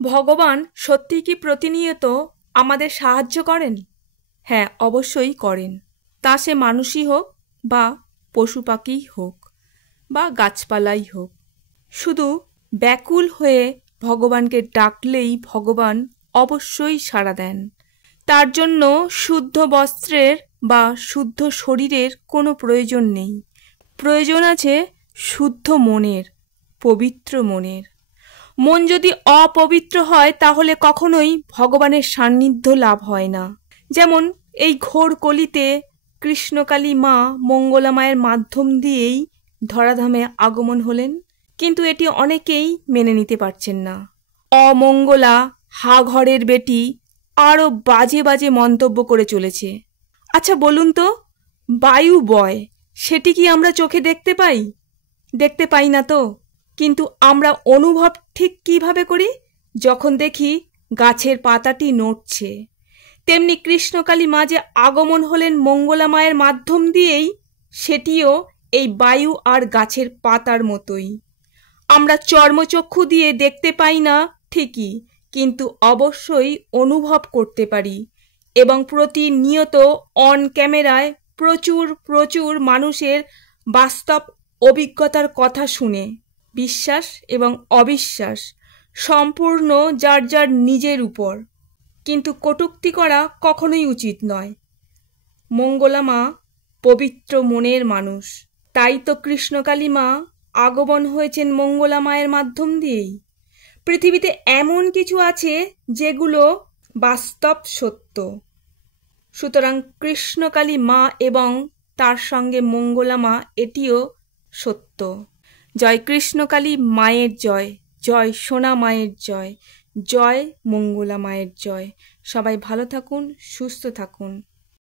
ভগবান সত্যিই কি প্রতিনিয়ত আমাদের সাহায্য করেন? হ্যাঁ, অবশ্যই করেন। তা সে মানুষই হোক বা পশু পাখিই হোক বা গাছপালাই হোক। শুধু ব্যাকুল হয়ে ভগবানকে ডাকলেই ভগবান অবশ্যই সাড়া দেন। তার জন্য শুদ্ধ বস্ত্রের বা শুদ্ধ শরীরের কোনো প্রয়োজন নেই। প্রয়োজন আছে শুদ্ধ মনের, পবিত্র মনের। মন যদি অপবিত্র হয় তাহলে কখনোই ভগবানের সান্নিধ্য লাভ হয় না। যেমন এই ঘোর কলিতে কৃষ্ণকালী মা মঙ্গলা মায়ের মাধ্যম দিয়েই ধরাধামে আগমন হলেন, কিন্তু এটি অনেকেই মেনে নিতে পারছেন না। অমঙ্গলা, হা ঘরের বেটি আরও বাজে বাজে মন্তব্য করে চলেছে। আচ্ছা বলুন তো, বায়ু বয় সেটি কি আমরা চোখে দেখতে পাই? দেখতে পাই না তো, কিন্তু আমরা অনুভব ঠিক কিভাবে করি? যখন দেখি গাছের পাতাটি নড়ছে। তেমনি কৃষ্ণকালী মা যে আগমন হলেন মঙ্গলা মায়ের মাধ্যম দিয়েই, সেটিও এই বায়ু আর গাছের পাতার মতোই। আমরা চর্মচক্ষু দিয়ে দেখতে পাই না ঠিকই, কিন্তু অবশ্যই অনুভব করতে পারি এবং প্রতিনিয়ত অন ক্যামেরায় প্রচুর প্রচুর মানুষের বাস্তব অভিজ্ঞতার কথা শুনে বিশ্বাস এবং অবিশ্বাস সম্পূর্ণ যার যার নিজের উপর। কিন্তু কটূক্তি করা কখনোই উচিত নয়। মঙ্গলা মা পবিত্র মনের মানুষ, তাই তো কৃষ্ণকালী মা আগমন হয়েছেন মঙ্গলা মায়ের মাধ্যম দিয়েই। পৃথিবীতে এমন কিছু আছে যেগুলো বাস্তব সত্য। সুতরাং কৃষ্ণকালী মা এবং তার সঙ্গে মঙ্গলা মা এটিও সত্য। জয় কৃষ্ণকালী মায়ের জয়, জয় সোনা মায়ের জয়, জয় মঙ্গলা মায়ের জয়। সবাই ভালো থাকুন, সুস্থ থাকুন।